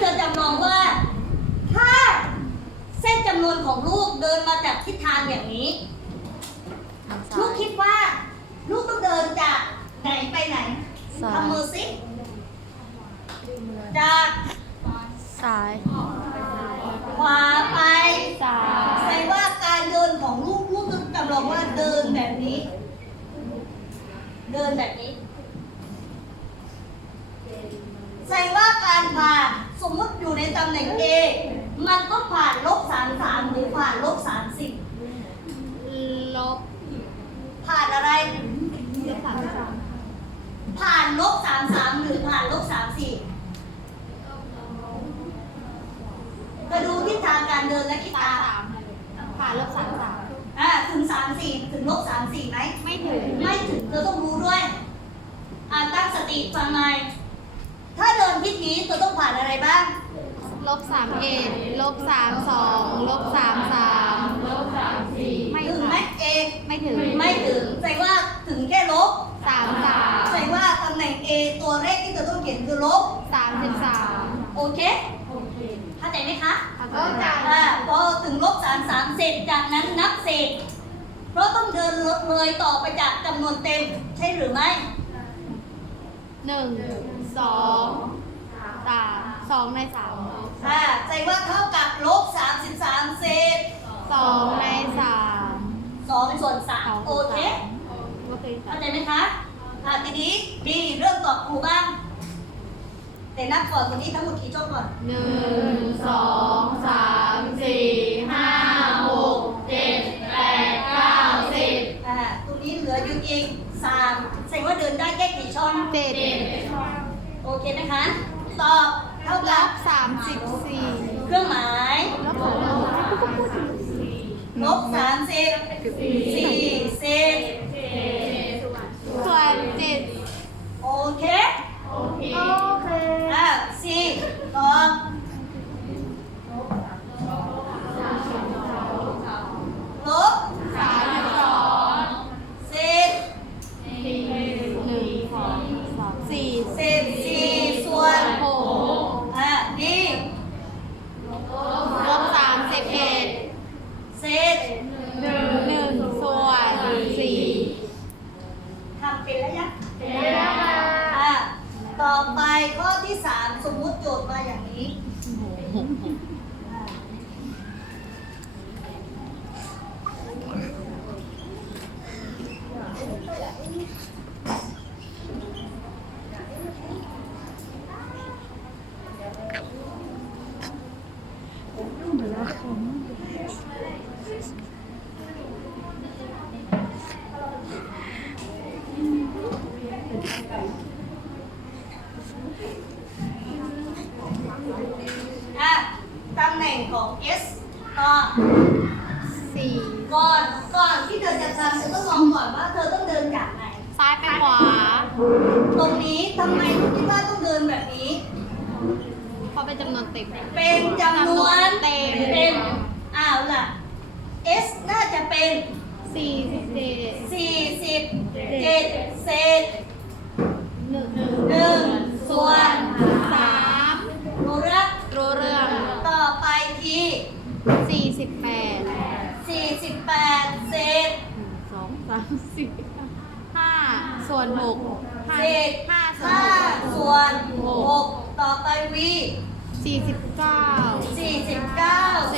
เธอจำลองว่า ถ้าเส้นจำนวนของลูกเดินมาจากทิศทางอย่างนี้ ลูกคิดว่า ลูกต้องเดินจากไหนไปไหนซ้าย ทำมือสิจากซ้ายขวาไปซ้ายแสดงว่าการเดินของลูกลูกต้องจำลองว่าเดินแบบนี้ เดินแบบนี้ แสดงว่าการผ่านสมมติอยู่ในตำแหน่ง A มันต้องผ่านลบสามสามหรือผ่านลบสามสิบลบผ่านอะไรลบสามสามผ่านลบสามสามหรือผ่านลบสามสี่ก็ดูทิศทางการเดินและคิดตามผ่านลบสามสามอ่าถึงสามสี่ถึงลบสามสี่ไหมไม่ถึงไม่ถึงเธอต้องรู้ด้วยอ่าตั้งสติฟังหน่อยถ้าเดินทิศนี้เธอต้องผ่านอะไรบ้าง ลบสามเอ็ดลบสามสองลบสามสามลบสามสี่ไม่ถึงไหมเอไม่ถึงไม่ถึงแสดงว่าถึงแค่ลบสามสามแสดงว่าตำแหน่ง A ตัวเลขที่เธอต้องเขียนคือลบสามสิบสามโอเคเข้าใจไหมคะก็จะอ่าพอถึงลบสามสามเสร็จจากนั้นนับเศษเพราะต้องเดินเลยต่อไปจากจำนวนเต็มใช่หรือไม่หนึ่งสองสาม สองในสามอ่าแสดงว่าเท่ากับลบสามสิบสามเศษสองในสามสองส่วนสามโอเค โอเคเข้าใจไหมคะอ่าทีนี้ดีเรื่องตอบครูบ้าง แต่นับก่อนวันนี้ทั้งหมดกี่ช่องก่อน หนึ่งสองสามสี่ห้าหกเจ็ดแปดเก้าสิบอ่าตรงนี้เหลืออยู่อีกสามแสดงว่าเดินได้แค่กี่ช่อง เจ็ด โอเคนะคะ ตอบเท่า ลกับบสามสิบสี่เครื่องหมายลบสองลบสามสิบสี่เศษ ส่วนเจ็ด โอเค โอเค อะสี่ตอบลบ สามสิบสอง เศษ หนึ่งสองสามสี่ เศษสี่ส่วน หก อะดี ลบสามสิบเอ็ด เศษ หนึ่งหนึ่งส่วนสี่ ทำเป็นแล้วยังอะต่อไปข้อที่ สามสมมุติโจทย์มาอย่างนี้อะ ตำแหน่งของ S ก็สี่ก่อนก่อนที่เธอจะทำเธอต้องมองก่อนว่าเธอต้องเดินจากไหน ซ้ายไปขวา ตรงนี้ทำไมคุณคิดว่าต้องเดินแบบนี้ เพราะเป็นจำนวนเต็มเป็นจำนวนเต็มเต็มอ้าวล่ะ S น่าจะเป็นสี่สิบเจ็ด47เศษ หนึ่ง หนึ่งส่วน สาม รู้เรื่อง รู้เรื่อง ต่อไปที สี่สิบแปด48เศษหนึ่งสองสามสี่ห้าส่วนหกห้าเศษห้าส่วนหก5ส่วน6ต่อไปวีสี่สิบเก้า49เศเศษษสองส่วนสี่ตบมือให้ตัวเอ